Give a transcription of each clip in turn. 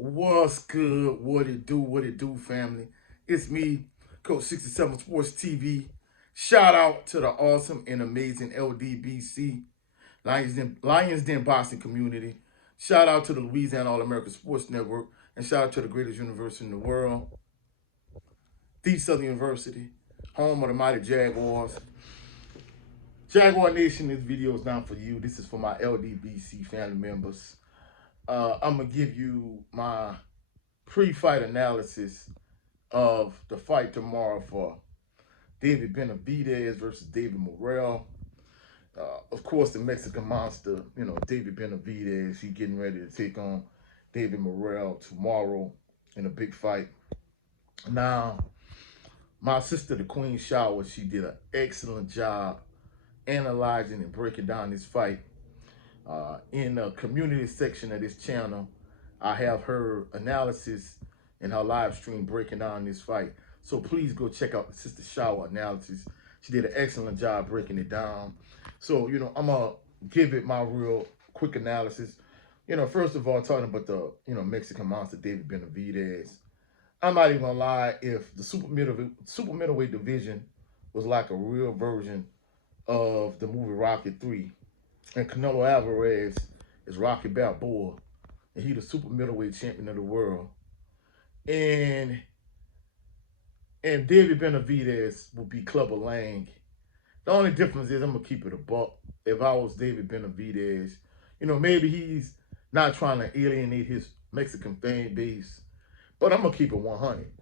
What's good? What it do? What it do, family? It's me, Coach 67 Sports TV. Shout out to the awesome and amazing LDBC, Lions Den boxing community. Shout out to the Louisiana All American Sports Network. And shout out to the greatest university in the world, the Southern University, home of the mighty Jaguars. Jaguar Nation, this video is not for you. This is for my LDBC family members. I'm going to give you my pre-fight analysis of the fight tomorrow for David Benavidez versus David Morrell. Of course, the Mexican monster, David Benavidez, he's getting ready to take on David Morrell tomorrow in a big fight. Now, my sister, the Queen Shower, she did an excellent job analyzing and breaking down this fight. In the community section of this channel, I have her analysis and her live stream breaking down this fight. So please go check out the Sister Shower analysis. She did an excellent job breaking it down. So, I'm going to give it my real quick analysis. First of all, talking about the, Mexican monster, David Benavidez. I'm not even going to lie, if the super middleweight division was like a real version of the movie Rocky 3, and Canelo Alvarez is Rocky Balboa, and he the super middleweight champion of the world. And David Benavidez will be Clubber Lang. The only difference is I'm going to keep it a buck. If I was David Benavidez, maybe he's not trying to alienate his Mexican fan base, but I'm going to keep it 100.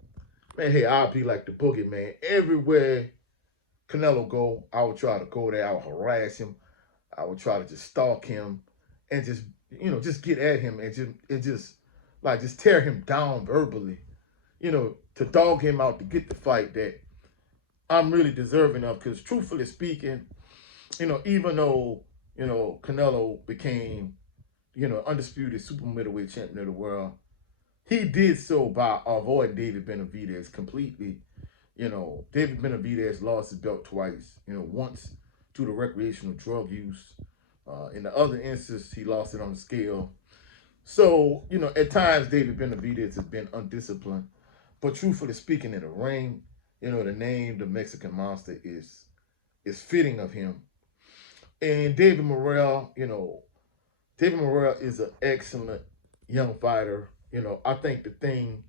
Man, hey, I'll be like the boogeyman. Everywhere Canelo go, I would try to go there. I would harass him. I would try to just stalk him and just get at him and just tear him down verbally, to dog him out to get the fight that I'm really deserving of. Because truthfully speaking, even though, Canelo became, undisputed super middleweight champion of the world, he did so by avoiding David Benavidez completely. David Benavidez lost his belt twice, once due to recreational drug use. In the other instance, he lost it on the scale. So, at times, David Benavidez has been undisciplined. But truthfully speaking, in the ring, the name, the Mexican monster, is fitting of him. And David Morrell, David Morrell is an excellent young fighter. I think the thing,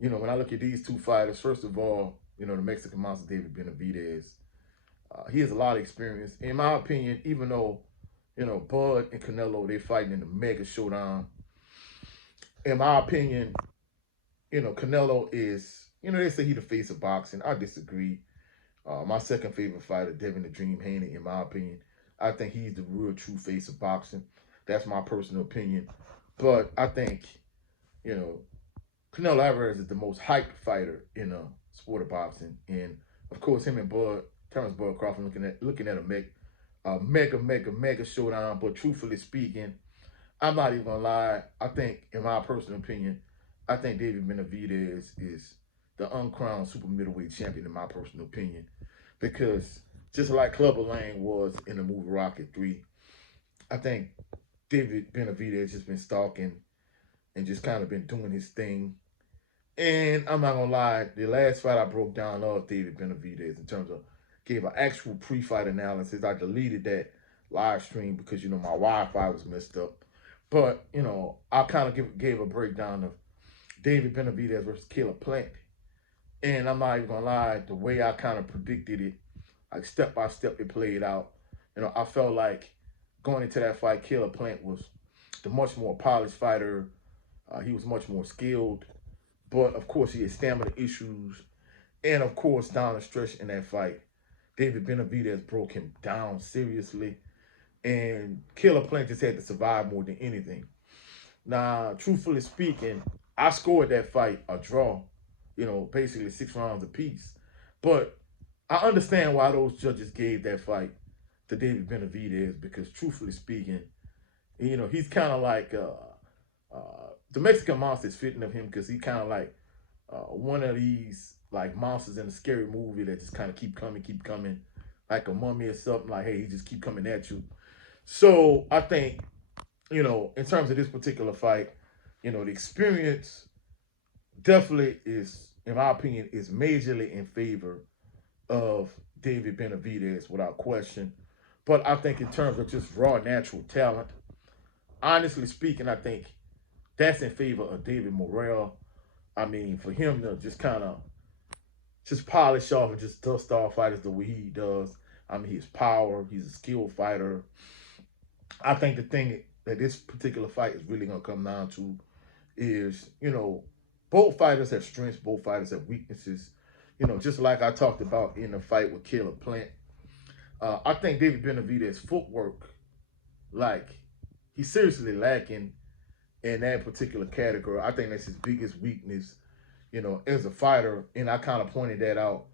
when I look at these two fighters, first of all, the Mexican monster, David Benavidez, he has a lot of experience. In my opinion, even though, Bud and Canelo, they fighting in the mega showdown. In my opinion, Canelo is, they say he the face of boxing. I disagree. My second favorite fighter, Devin the Dream Haney, in my opinion, I think he's the real true face of boxing. That's my personal opinion. But I think, Canelo Alvarez is the most hyped fighter in the sport of boxing. And, of course, him and Terrence Bud Crawford looking at a mega showdown. But truthfully speaking, I'm not even gonna lie. I think, in my personal opinion, I think David Benavidez is the uncrowned super middleweight champion, in my personal opinion, because just like Clubber Lang was in the movie Rocky 3, I think David Benavidez just been stalking and just kind of been doing his thing. And I'm not gonna lie, the last fight I broke down of David Benavidez in terms of gave an actual pre-fight analysis. I deleted that live stream because my Wi-Fi was messed up. But I kind of gave a breakdown of David Benavidez versus Caleb Plant. And I'm not even gonna lie, the way I kind of predicted it, like step by step it played out. I felt like going into that fight, Caleb Plant was the much more polished fighter. He was much more skilled. But, of course, he had stamina issues. And, of course, down the stretch in that fight, David Benavidez broke him down seriously. And Caleb Plant just had to survive more than anything. Now, truthfully speaking, I scored that fight a draw, basically 6 rounds apiece. But I understand why those judges gave that fight to David Benavidez because, truthfully speaking, he's kind of like the Mexican monster is fitting of him because he kind of like one of these like monsters in a scary movie that just kind of keep coming, like a mummy or something. Like, hey, he just keep coming at you. So I think, in terms of this particular fight, The experience definitely is, in my opinion, is majorly in favor of David Benavidez without question. But I think in terms of just raw natural talent, honestly speaking, I think that's in favor of David Morrell. I mean, for him to just kind of just polish off and just dust off fighters the way he does. I mean, his power, he's a skilled fighter. I think the thing that this particular fight is really going to come down to is, both fighters have strengths, both fighters have weaknesses. Just like I talked about in the fight with Caleb Plant. I think David Benavidez's footwork, like, he's seriously lacking in that particular category. I think that's his biggest weakness, as a fighter. And I kind of pointed that out,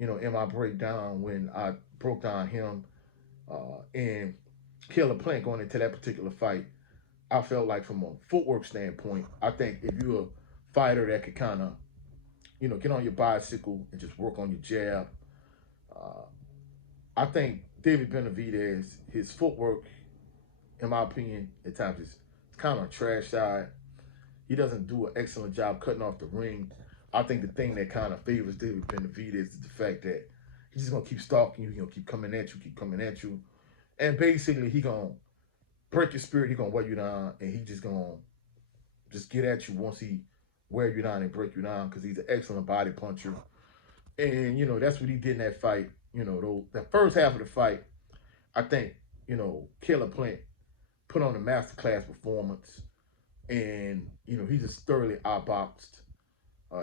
in my breakdown when I broke down him and Caleb Plant going into that particular fight. I felt like from a footwork standpoint, I think if you're a fighter that could kind of, get on your bicycle and just work on your jab, uh, I think David Benavidez, his footwork, in my opinion, at times is kind of trash side. He doesn't do an excellent job cutting off the ring. I think the thing that kind of favors David Benavidez is the fact that he's just gonna keep stalking you. He's gonna keep coming at you, and basically he gonna break your spirit. He gonna wear you down, and he just gonna just get at you once he wear you down and break you down because he's an excellent body puncher. And that's what he did in that fight. Though the first half of the fight, I think Caleb Plant put on a masterclass performance, and he just thoroughly outboxed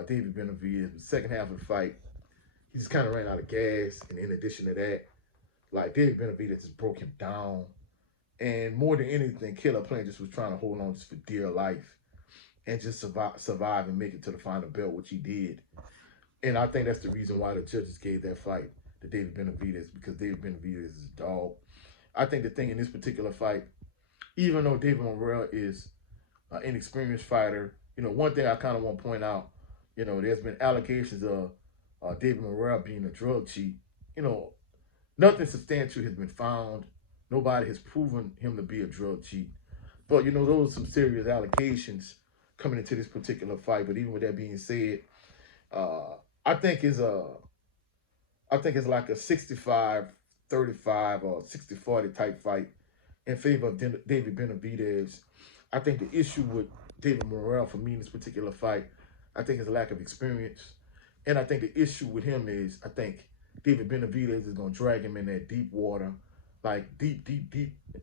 David Benavidez. The second half of the fight, he just kind of ran out of gas, and in addition to that, like David Benavidez just broke him down, and more than anything, Caleb Plant just was trying to hold on just for dear life and just survive and make it to the final belt, which he did. And I think that's the reason why the judges gave that fight to David Benavidez, because David Benavidez is a dog. I think the thing in this particular fight, even though David Morrell is an inexperienced fighter, one thing I kind of want to point out, there's been allegations of David Morrell being a drug cheat. Nothing substantial has been found. Nobody has proven him to be a drug cheat. But, those are some serious allegations coming into this particular fight. But even with that being said, I think it's like a 65-35 or 60-40 type fight in favor of David Benavidez. I think the issue with David Morrell for me in this particular fight, I think is a lack of experience. And I think the issue with him is I think David Benavidez is going to drag him in that deep water, like deep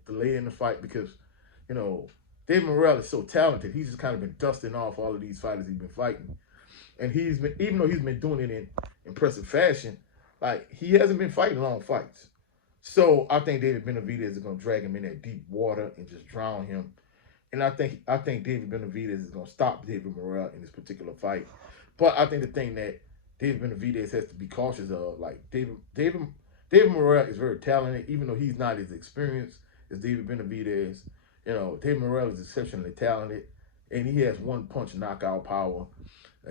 delay in the fight because, David Morrell is so talented. He's just kind of been dusting off all of these fighters he's been fighting. And he's been, even though he's been doing it in impressive fashion, like he hasn't been fighting long fights. So I think David Benavidez is going to drag him in that deep water and just drown him. And I think David Benavidez is going to stop David Morrell in this particular fight. But I think the thing that David Benavidez has to be cautious of, like David Morrell is very talented, even though he's not as experienced as David Benavidez. David Morrell is exceptionally talented, and he has one punch knockout power.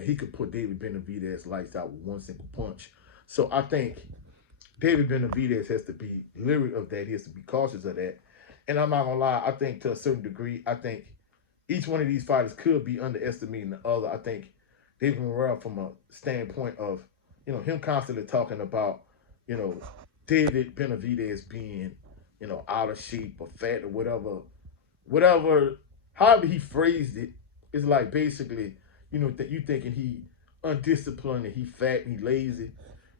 He could put David Benavidez lights out with one simple punch. So I think David Benavidez has to be leery of that. He has to be cautious of that. And I'm not going to lie, I think to a certain degree, I think each one of these fighters could be underestimating the other. I think David Morrell, from a standpoint of, him constantly talking about, David Benavidez being, out of shape or fat or whatever, however he phrased it, it's like basically, that you thinking he undisciplined and he fat and he lazy.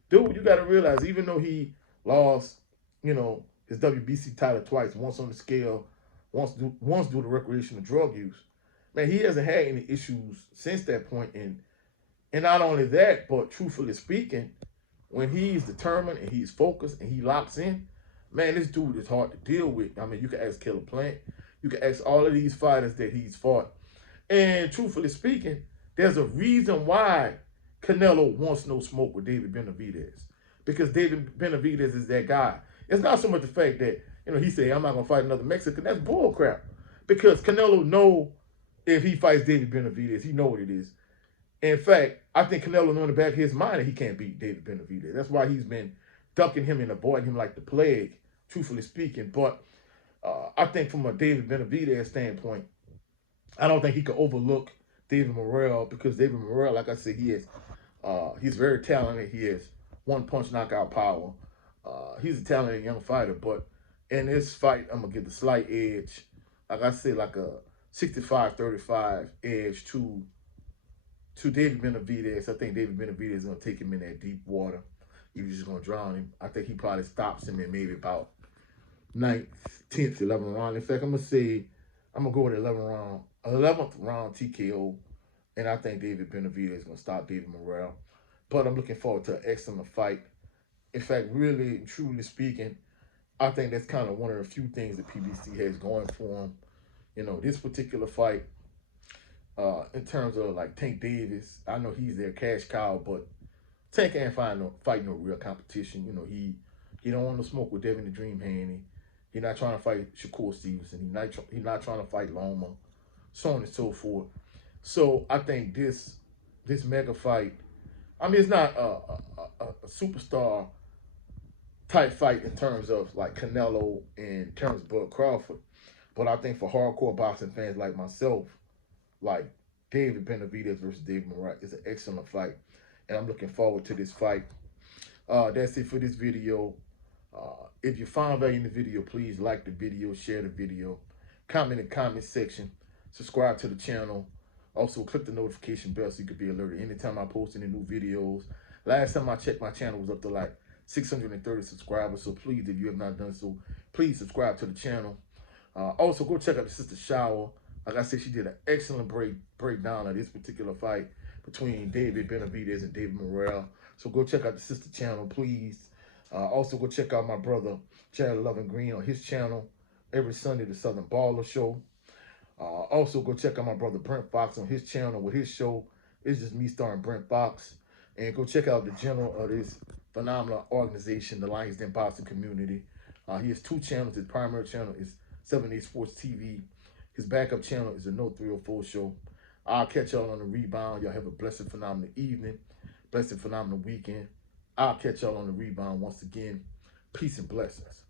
Dude, you got to realize, even though he lost, his WBC title twice, once on the scale, once due to recreational drug use, man, he hasn't had any issues since that point. And not only that, but truthfully speaking, when he's determined and he's focused and he locks in, man, this dude is hard to deal with. I mean, you can ask Caleb Plant, you can ask all of these fighters that he's fought. And truthfully speaking, there's a reason why Canelo wants no smoke with David Benavidez, because David Benavidez is that guy. It's not so much the fact that, he said, I'm not going to fight another Mexican. That's bull crap. Because Canelo know if he fights David Benavidez, he know what it is. In fact, I think Canelo know in the back of his mind that he can't beat David Benavidez. That's why he's been ducking him and avoiding him like the plague, truthfully speaking. But I think from a David Benavidez standpoint, I don't think he could overlook David Morrell because David Morrell, like I said, he's very talented. He has one punch knockout power. He's a talented young fighter, but in this fight, I'm gonna give the slight edge. Like I said, like a 65-35 edge to David Benavidez. I think David Benavidez is gonna take him in that deep water. He's just gonna drown him. I think he probably stops him in maybe about ninth, 10th, 11th round. In fact, I'm gonna go with 11th round TKO, and I think David Benavidez is gonna stop David Morrell. But I'm looking forward to an excellent fight. In fact, really, truly speaking, I think that's kind of one of the few things that PBC has going for him. This particular fight, in terms of like Tank Davis, I know he's their cash cow, but Tank can't fight no real competition. He don't want to smoke with Devin the Dream Haney. He's not trying to fight Shakur Stevenson. He's not trying to fight Loma, so on and so forth. So I think this mega fight. I mean, it's not a superstar type fight in terms of like Canelo and Terrence Bud Crawford, but I think for hardcore boxing fans like myself, like David Benavidez versus David Morrell is an excellent fight, and I'm looking forward to this fight. That's it for this video. If you found value in the video, please like the video, share the video, comment in the comment section, subscribe to the channel. Also, click the notification bell so you can be alerted anytime I post any new videos. Last time I checked, my channel was up to like 630 subscribers. So please, if you have not done so, please subscribe to the channel. Also, go check out the sister Shower. Like I said, she did an excellent breakdown of this particular fight between David Benavidez and David Morrell. So go check out the sister channel, please. Also, go check out my brother, Chad Loving Green, on his channel every Sunday, the Southern Baller Show. Also, go check out my brother Brent Fox on his channel with his show. It's just me starring Brent Fox. And go check out the general of this phenomenal organization, the Lions Den Boxing Community. He has two channels. His primary channel is 7 Sports TV. His backup channel is the No 304 Show. I'll catch y'all on the rebound. Y'all have a blessed, phenomenal evening. Blessed, phenomenal weekend. I'll catch y'all on the rebound once again. Peace and blessings.